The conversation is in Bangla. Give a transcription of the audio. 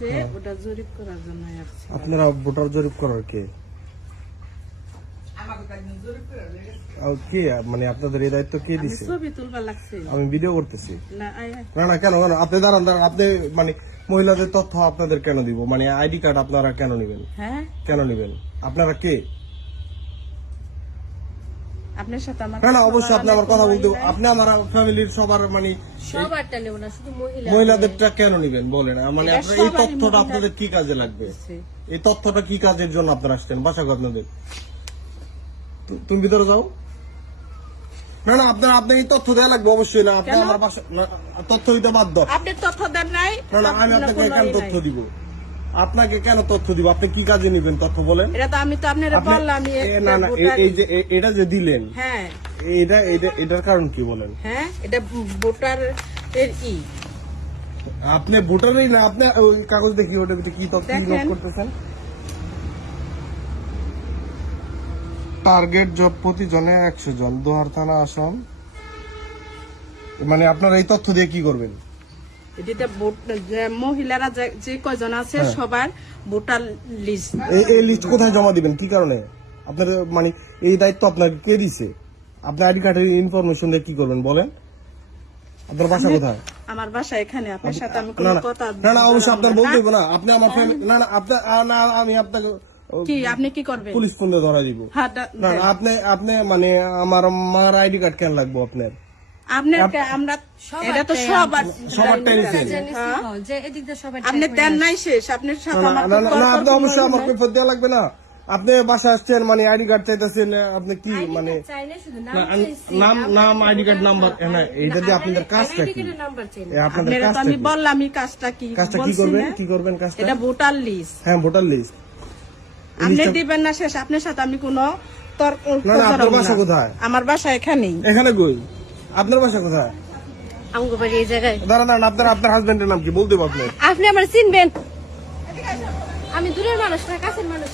দিছে, ওটা জরিপ করার জন্য আসছে। আপনারা ভোটার জরিপ করার কে? কে মানে আপনাদের এই দায়িত্ব কে দিছে? ছবি তুলবার লাগছে। আমি ভিডিও করতেছি। না, আয়, আয়। না কেন কেন আপনি দাঁড়ান দাঁড়ান, আপনি মানে মহিলাদের তথ্য আপনাদের কেন দিব? মানে আইডি কার্ড আপনারা কেন নিবেন? হ্যাঁ, কেন নিবেন? আপনারা কে? আপনার সাথে আমার না অবশ্যই আপনি আমার কথা বলতে, আপনি আমার ফ্যামিলির সবার মানে সবারটা নেব না, শুধু মহিলা। মহিলাদেরটা কেন নিবেন বলেন? মানে এটা আপনার এই সবারই তথ্যটা মহিলা- আপনাদের কি কাজে লাগবে? এই তথ্যটা কি কাজের জন্য আপনারা আসছেন? বাসা কো আপনাদের? তুমি ভিতরে যাও। না আপনার এই তথ্য দেওয়া লাগবে অবশ্যই। না আপনি কেন? আমার বাসা তথ্য দিতে বাধ্য। আপনি তথ্য দেন নাই? না আমি আপনার আপনাকে কোনো কেন ই তথ্য নাই। দিব? আপনাকে কেন তথ্য দিব? আপনি কি কাজে নিবেন তথ্য বলেন? এটা তো আমি তো আপনার আপনি- বললাম। না এই যে এটা যে দিলেন, হ্যাঁ এটার কারণ কি বলেন? হ্যাঁ, এটা ভোটার এর আপনি ভোটারই না, আপনি ওই কাগজ দেখি ওটার ভিতরে কি তথ্য দেখেন। নোট করতেছেন? টার্গেট জব প্রতি জনে 100 জন, দোহার থানা আসন। মানে আপনারা এই তথ্য দিয়ে কি করবেন? এটা ভোট যে মহিলারা যে কয়জন আছে সবার ভোটার লিস্ট। এই লিস্ট কোথায় জমা দিবেন? কি কারণে আপনার মানে এই দায়িত্ব আপনাকে কে দিছে? আপনি আইডি কার্ডের ইনফরমেশন দিয়ে কি করবেন বলেন? আপনার বাসা কোথায়? আমার বাসা এখানে। আপনার সাথে আমি না কোনো না কথা না অবশ্যই আপনার বলতে হবে না। আপনি আমার ফ্যামিলি না আপনার না আমি আপনাকে কি আপনি কি করবেন? পুলিশ ফোন দিয়ে ধরা দিব। হ্যাঁ, না আপনি মানে আমার মার আইডি কার্ড কেন লাগবে আপনার? আপনার আমরা এটা তো সবারটাই নিছেন। যে এদিক দিয়ে সবাই আপনি দেন নাই শেষ। আপনার সাথে আমার না তো আপনি অবশ্যই আমার কৈফিয়ত দেওয়া লাগবে না। আপনি বাসা আসছেন মানে আইডি কার্ড চাইতেছেন, আপনি কি মানে চাই না, শুধু নাম আইডি কার্ড নাম্বার না এটা দিয়ে আপনাদের কাজটা কি? নাম্বার চাই। আপনাদের আপনার তো কাজটা আমি কি? বললাম আমি কাজটা কি কাজটা কি বলছি করবেন? না? কি করবেন কাজটা? এটা ভোটার লিস্ট। হ্যাঁ ভোটার লিস্ট। আপনি দিবেন না শেষ। আপনার সাথে আমি কোনো তর্ক না আপনার করব বাসা না। কোথায়? আমার বাসা এখানেই। এখানে কই? আপনার বাসা কোথায়? আমগো বাড়ি এই জায়গায়। দাঁড়ান আপনার হাজবেন্ডের নাম কি বলতে পারবেন? আপনি আমার চিনবেন? আমি দূরের মানুষ না, কাছের মানুষ।